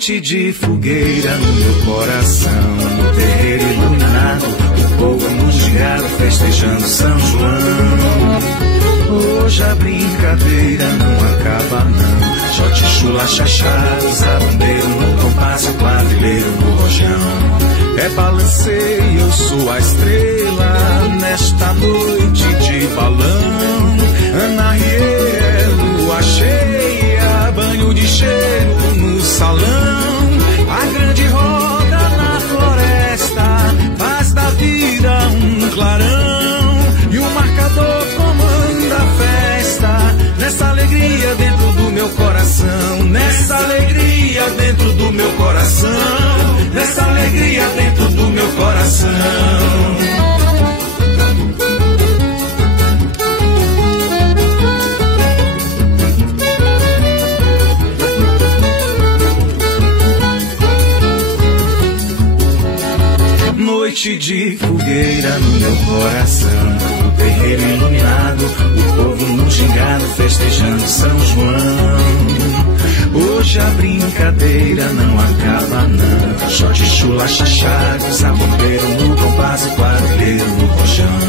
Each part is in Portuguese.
Noite de fogueira no meu coração, no terreiro iluminado, o povo no gingado festejando São João. Hoje a brincadeira não acaba não, shot, chula, chachá, zabumbeiro no compasso, quadrilheiro no rojão. É balancei, eu sou a estrela nesta noite de balão. Ana Riê, lua cheia, banho de cheiro no salão. A grande roda na floresta faz da vida um clarão. E o marcador comanda a festa nessa alegria dentro do meu coração. Nessa alegria dentro do meu coração. Nessa alegria dentro do meu coração. Noite de fogueira no meu coração, no terreiro iluminado, o povo no gingado festejando São João. Hoje a brincadeira não acaba não, shot, chula, chachá, zabumbeiro no compasso, quadrilheiro no rojão.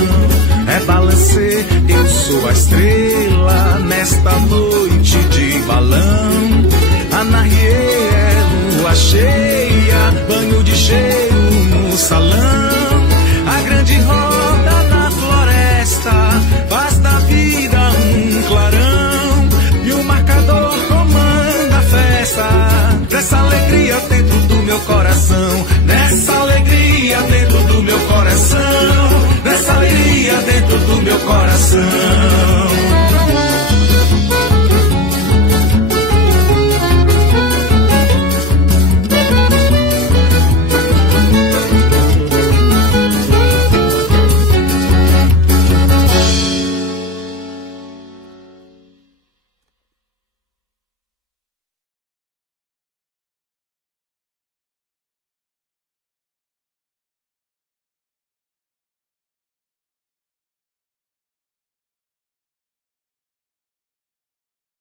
É balancê, eu sou a estrela nesta noite de balão. Ana Riê é lua cheia, banho de cheiro no salão. A grande roda na floresta faz da vida um clarão. E o marcador comanda a festa nessa alegria dentro do meu coração. Nessa alegria dentro do meu coração. Nessa alegria dentro do meu coração.